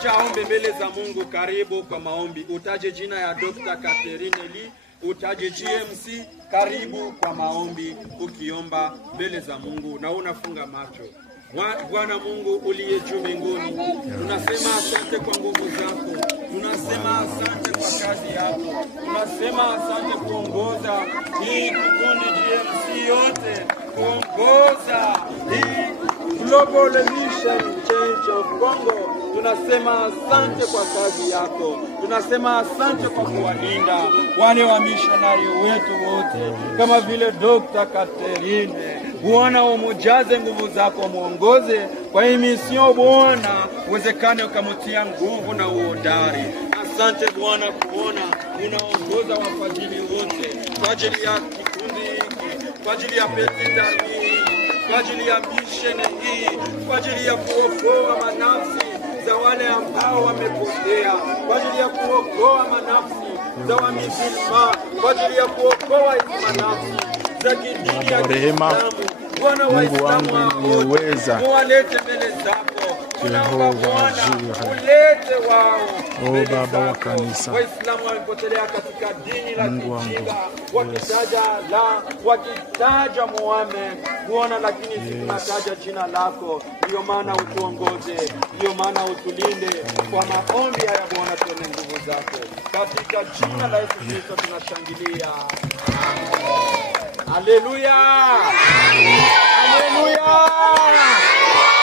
mmoja aombe mbele za Mungu. Karibu kwa maombi. Utaje jina ya Dr. Catherine Lee, utaje GMC. Karibu kwa maombi ukiomba mbele za Mungu na unafunga macho. Bwana Mungu uliye juu mbinguni, tunasema asante kwa nguvu zako. Tunasema asante kwa kazi yako. Tunasema asante kuongoza hii kikundi GMC yote, kuongoza hii Global Mission Church of Congo. Tunasema asante kwa kazi yako. Tunasema asante kwa kuwalinda wale wa missionary wetu wote, kama vile Dr. Catherine. Bwana umujaze nguvu zako, muongoze kwa hii mission Bwana, uwezekane ukamutia nguvu na uhodari. Asante Bwana kuona unaongoza wafadhili wote kwa ajili ya kikundi hiki, kwa ajili ya petita hii, kwa ajili ya mission hii, kwa ajili ya kuokoa manafsi za wale ambao wamepotea, kwa ajili ya kuokoa manafsi za wamisilma, kwa ajili ya kuokoa manafsi za kidini ya Kiislamu. Bwana wa Islamu wote muwalete mbele zako. Tunaomba Bwana ulete wao. O Baba wa kanisa, Waislamu wamepotelea katika dini la kijinga, wakitaja Muhammad Bwana, lakini sisi tunataja jina lako. Ndio maana utuongoze, ndio maana utulinde. Kwa maombi haya Bwana, tuone nguvu zako. Katika jina la Yesu Kristo tunashangilia. Haleluya! Haleluya!